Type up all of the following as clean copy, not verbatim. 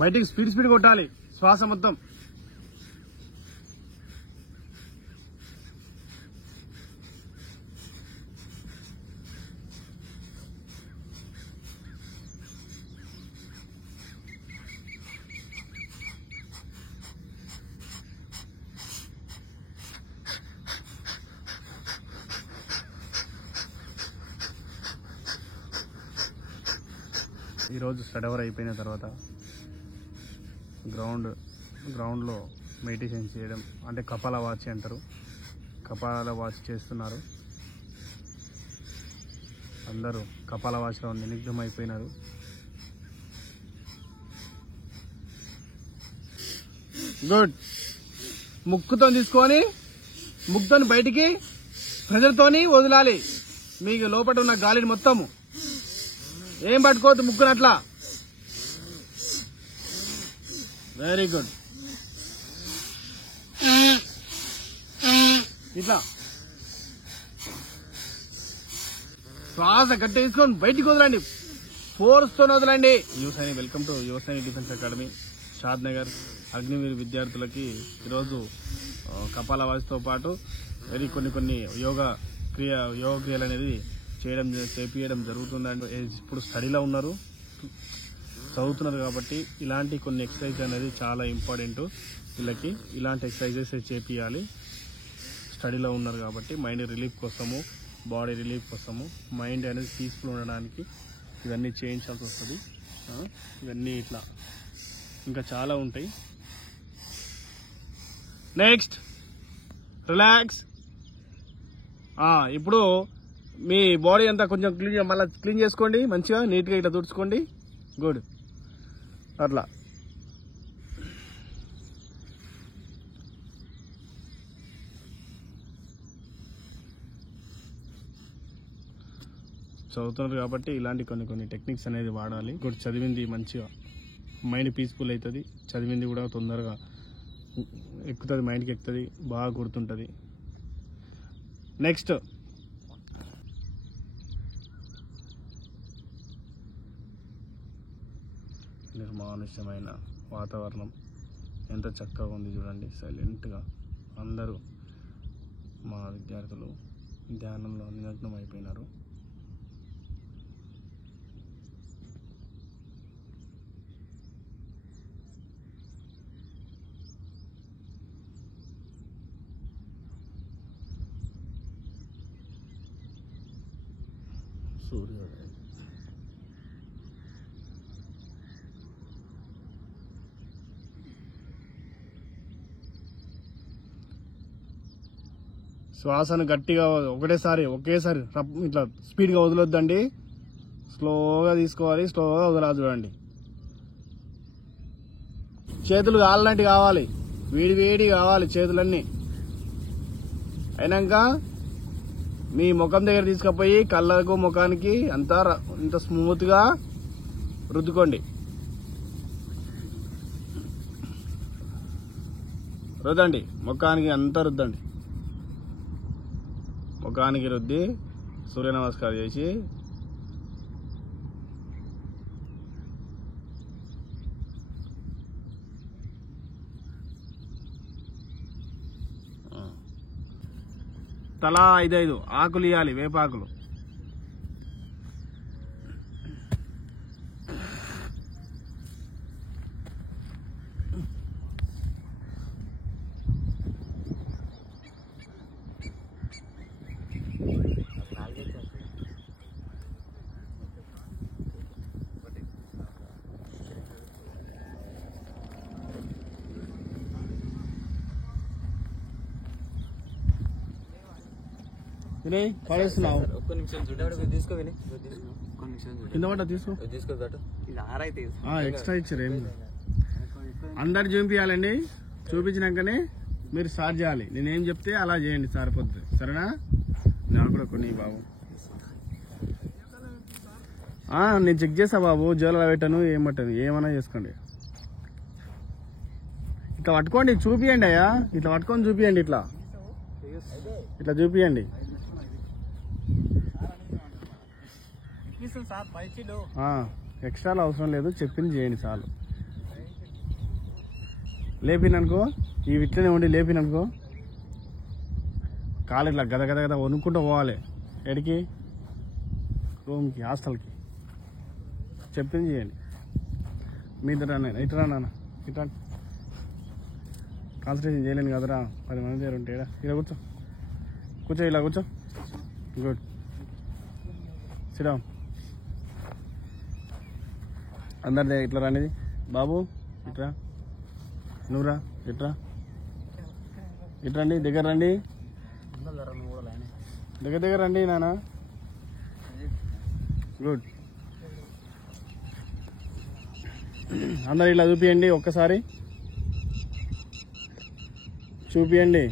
బయటికి స్పీడ్ కొట్టాలి శ్వాస మొత్తం. ఈరోజు స్టడీ అవర్ అయిపోయిన తర్వాత గ్రౌండ్లో మెడిటేషన్ చేయడం అంటే కపాలవాచి అంటారు. కపాలవాచి చేస్తున్నారు. అందరూ కపాలవాచిలో నిమగ్నం అయిపోయినారు. గుడ్. ముక్కుతో తీసుకొని ముక్కుతో బయటికి ప్రెజర్తోని వదలాలి. మీకు లోపల ఉన్న గాలిని మొత్తము ఏం పట్టుకోవద్దు ముక్కునట్లా. Very good. ఇట్లా శ్వాస గట్టి తీసుకొని బయటికి వదలండి. ఫోర్స్తో వదలండి. యువసైని వెల్కమ్ టు యువసైని డిఫెన్స్ అకాడమీ షాద్ నగర్. అగ్నివీర్ విద్యార్థులకి ఈరోజు కపాలవాచితో పాటు కొన్ని యోగా క్రియలు అనేది చేపించడం జరుగుతుందండి. ఇప్పుడు స్టడీలో ఉన్నారు, చదువుతున్నారు కాబట్టి ఇలాంటి కొన్ని ఎక్సర్సైజ్ అనేది చాలా ఇంపార్టెంట్. వీళ్ళకి ఇలాంటి ఎక్సర్సైజెస్ చేపియాలి. స్టడీలో ఉన్నారు కాబట్టి మైండ్ రిలీఫ్ కోసము, బాడీ రిలీఫ్ కోసము, మైండ్ అనేది పీస్ఫుల్ ఉండడానికి ఇవన్నీ చేయించాల్సి వస్తుంది. ఇవన్నీ ఇట్లా ఇంకా చాలా ఉంటాయి. Next relax. ఇప్పుడు మీ బాడీ అంతా కొంచెం మళ్ళీ క్లీన్ చేసుకోండి. మంచిగా నీట్గా ఇట్లా తుడుచుకోండి. గుడ్. అట్లా చదువుతున్నారు కాబట్టి ఇలాంటి కొన్ని టెక్నిక్స్ అనేది వాడాలి. గుడ్. చదివింది మంచిగా మైండ్ పీస్ఫుల్ అవుతుంది. చదివింది కూడా తొందరగా ఎక్కుతుంది, మైండ్కి ఎక్కుతుంది, బాగా గుర్తుంటుంది. నెక్స్ట్ నిర్మానుష్యమైన వాతావరణం ఎంత చక్కగా ఉంది చూడండి. సైలెంట్గా అందరూ మా విద్యార్థులు ధ్యానంలో నిమగ్నం అయిపోయినారు. సూర్యోదయం. శ్వాసను గట్టిగా ఒకేసారి ఇట్లా స్పీడ్గా వదలొద్దండి. స్లోగా తీసుకోవాలి, స్లోగా వదలాలి. చూడండి, చేతులు కాళ్ళంటి కావాలి, వేడి కావాలి చేతులన్నీ. అయినాక మీ ముఖం దగ్గర తీసుకుపోయి కళ్ళకు ముఖానికి అంతా ఇంత స్మూత్గా రుద్దుకోండి. రుద్దండి, ముఖానికి అంతా రుద్దండి. ముఖానికి రుద్ది సూర్య నమస్కారం చేసి తలా 5 ఆకులు ఇవ్వాలి, వేపాకులు. పడేస్తున్నావు. ఎక్స్ట్రా ఇచ్చారు. ఏమి అందరు చూపించాలండి. చూపించినాకనే మీరు స్టార్ట్ చేయాలి. నేనేం చెప్తే అలా చేయండి, సరిపోతుంది. సరేనా? నాకు కూడా కొన్ని బాబు నేను చెక్ చేసా బాబు. జోలలో పెట్టాను, ఏమంటాను, ఏమన్నా చేసుకోండి. ఇట్లా పట్టుకోండి, చూపియండి అయ్యా. ఇట్లా పట్టుకొని చూపియండి, ఇట్లా చూపియండి. ఎక్స్ట్రాలు అవసరం లేదు, చెప్పింది చేయండి చాలు. లేపిననుకో ఈ ఇట్లనే ఉండి లేపిననుకో కాలు ఇట్లా గద గద గద వణుక్కుంటూ పోవాలి. ఎడికి రూమ్కి హాస్టల్కి చెప్పింది చేయండి. మీ ఇద్దరు ఇట్లా నాన్న ఇట్లా కాన్సన్ట్రేషన్ చేయలేను కదరా 10 మంది దగ్గర ఉంటే ఇలా కూర్చో కూర్చో ఇలా కూర్చో. Good SIT down. అందరి ఇట్లా రానిది బాబు ఇట్రా నువ్వురా ఇట్రా ఇట్రండి దగ్గర రండి దగ్గర రండి నాన్న. గుడ్. అందరు ఇలా చూపియండి ఒక్కసారి చూపియండి.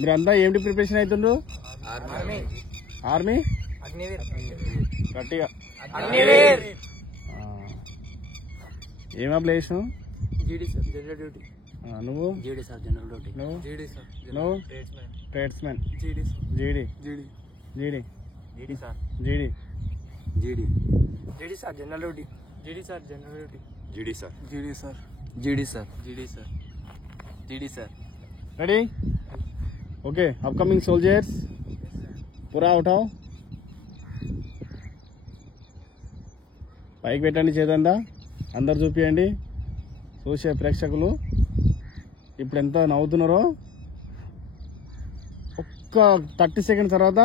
మీరంతా ఏమిటి ప్రిపరేషన్ అవుతుండ్రు? ఆర్మీ గట్టిగా ఏం అప్లై చేసినావు? నువ్వు నువ్వు ట్రేడ్స్మెన్ జీడీ జీడీ జీడీ జీడీ జీడీ సార్ జనరల్ డ్యూటీ జీడీ సార్ జనరల్ డ్యూటీ జీడీ సార్ జీడీ సార్ జీడీ సార్ జీడీ సార్ జీడీ sir. Ready? Okay. Upcoming soldiers పూరా ఉఠావ్. పైకి పెట్టండి చేతంతా. అందరు చూపియండి. చూసే ప్రేక్షకులు ఇప్పుడు ఎంత నవ్వుతున్నారో ఒక్క 30 సెకండ్స్ తర్వాత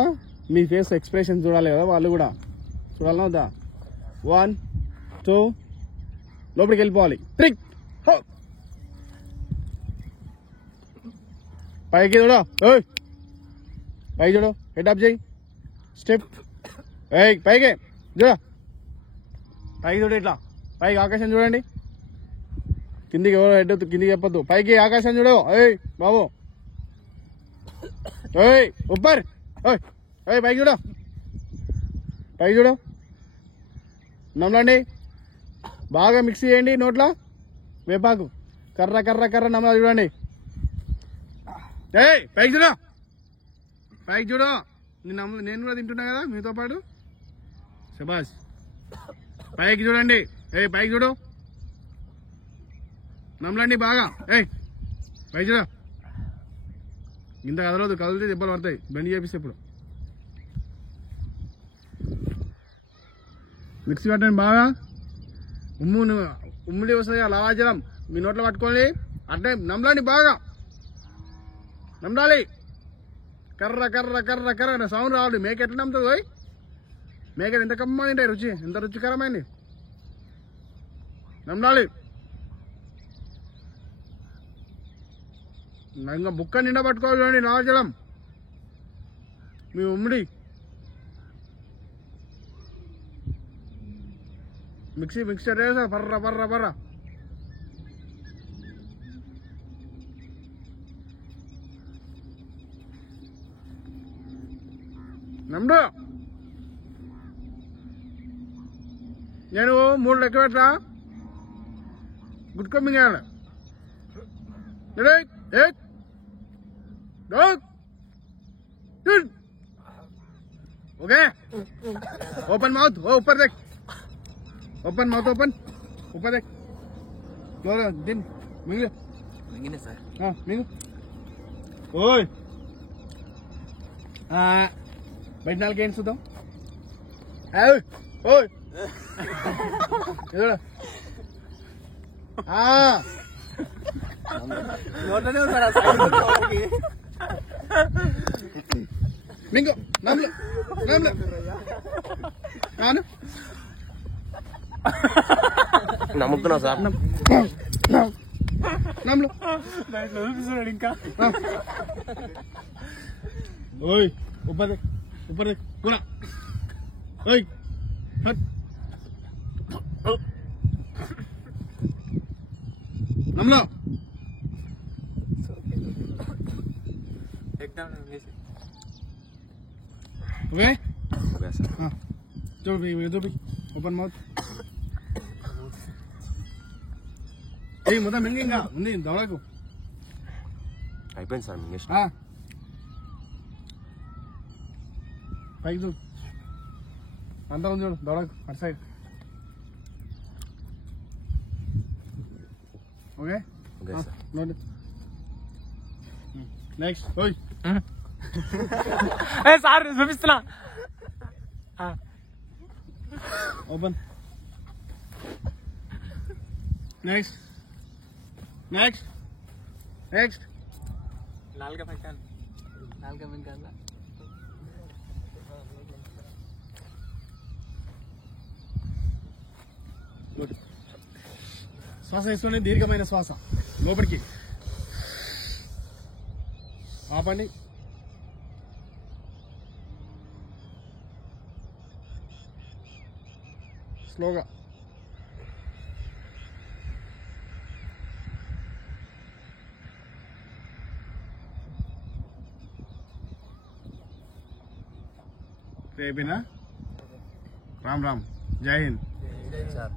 మీ ఫేస్ ఎక్స్ప్రెషన్ చూడాలి కదా, వాళ్ళు కూడా చూడాలన్నా వద్దా? 1 2 లోపలికి వెళ్ళిపోవాలి. ట్రిక్ పైకి చూడ పైకి చూడు. హెడ్ అప్ చేయి. స్టెప్ పైకి చూడ. పైకి చూడు. ఇట్లా పైకి ఆకాశం చూడండి. కిందికి ఎవరో హెడ్ కిందికి చెప్పొద్దు. పైకి ఆకాశం చూడు. బాబు ఉప్పర్ పైకి చూడు. పైకి చూడు. నమ్మలండి. బాగా మిక్స్ చేయండి నోట్లో. వేపాకు కర్ర కర్ర కర్ర నమ్మలా చూడండి. పైకి చూడు. పైకి చూడు. నేను కూడా తింటున్నా కదా మీతో పాటు. శబాష్. పైకి చూడండి. పైకి చూడు. నమ్మలండి బాగా. పైకి చూడు. ఇంత కదలదు. కదిలితే దెబ్బలు పడతాయి. బండి చేపిస్తే ఇప్పుడు మిక్సీ పట్టండి బాగా. ఉమ్మిడి వస్తుంది కదా లవాజలం మీ నోట్లో పట్టుకోండి. అట్లే నమ్మలండి బాగా. నమ్మాలి. కర్ర కర్ర కర్ర కర్ర సౌండ్ రావాలి. మేక ఎట్లా నమ్ముతుంది? మేక ఎంత కమ్మ తింటాయి. రుచి ఎంత రుచికరమైంది. నమ్మాలి. ఇంకా బుక్క నిండా పట్టుకోవాలి చూడండి లవాజలం మీ ఉమ్మిడి. మిక్సర్ వేసా పర్ర పర్ర పర్ర. నమ్ముడు. నేను 3 లెక్క పెట్టా. గుడ్ మింగాలి. ఓకే. Open mouth. ऊपर देख. Open mouth open. ऊपर देख. दिन मिंगे మింగినే సార్. मिंग. ओए బయట 4 గేమ్స్ చూద్దాం. ఓయ్ నోట్లోనే ఉన్నారా సార్? మింగు. నమ్ములు నమ్ములు నాను నమ్ముతున్నా సార్. నమ్ములు చూపిస్తున్నాడు ఇంకా. ఓయ్ ऊपर देख. ऊपर देख पूरा. ओए हट. नमला एकदम ओके. Okay sir. हाँ जो भी ओपन माउथ. మొత్తం మింగింగా ఉంది దవడకు. అయిపోయింది సార్ మింగేసి. పైకి చూడు. అంతా ఉంది చూడు దవడకు అటు side. Okay okay sir note next ఓయ్ సార్ చూపిస్తున్నా ఓపెన్ నెక్స్ట్ నెక్స్ట్ నెక్స్ట్ నాలుగా పెట్టాను నాలుగా ఇంకా గుడ్ శ్వాస తీసుకుని దీర్ఘమైన శ్వాస లోపలికి ఆపండి స్లోగా రేపినా రామ్ రామ్ జై హింద్ సార్